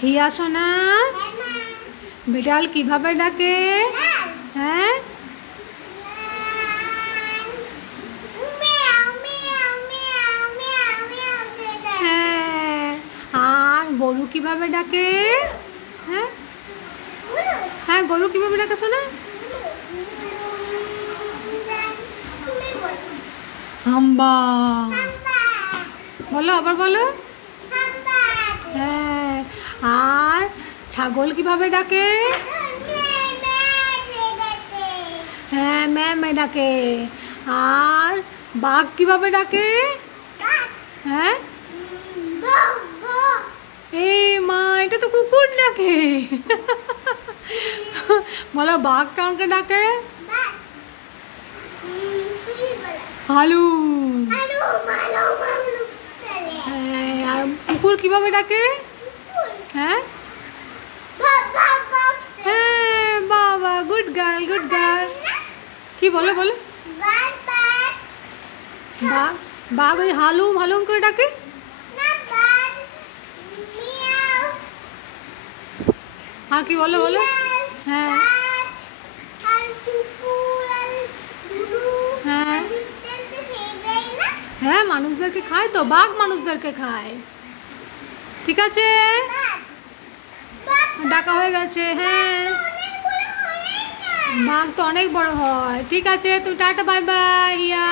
হিয়া সোনা বিড়াল কিভাবে ডাকে? হ্যাঁ, হ্যাঁ। আর গরু কিভাবে ডাকে? হ্যাঁ, হ্যাঁ, গরু কিভাবে ডাকে সোনা? হাম্বা। বলো, আবার বলো। হ্যাঁ। আর ছাগল কিভাবে ডাকে? হ্যাঁ, ম্যা ম্যা ডাকে। আর বাঘ কিভাবে ডাকে? হ্যাঁ, এই মা, এটা তো কুকুর ডাকে। বলো, বাঘ কাউকে ডাকে? হালু। হ্যাঁ, আর কুকুর কিভাবে ডাকে? হ্যাঁ, হ্যাঁ, বাবা, গুড গার্ল, গুড গার্ল। কি বলো, বলো। বাঘ, বাঘ ওই হালুম হালুম করে ডাকে। আর কি বলো, বলো। হ্যাঁ, হ্যাঁ, হ্যাঁ, মানুষদেরকে খায় তো, বাঘ মানুষদেরকে খায়। ঠিক আছে, ডাকা হয়ে গেছে। হ্যাঁ, বাঘ তো অনেক বড় হয়। ঠিক আছে, তুই টাটা, বাই বাই হিয়া।